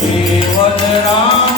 જીવન રામ.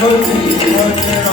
એક જીવન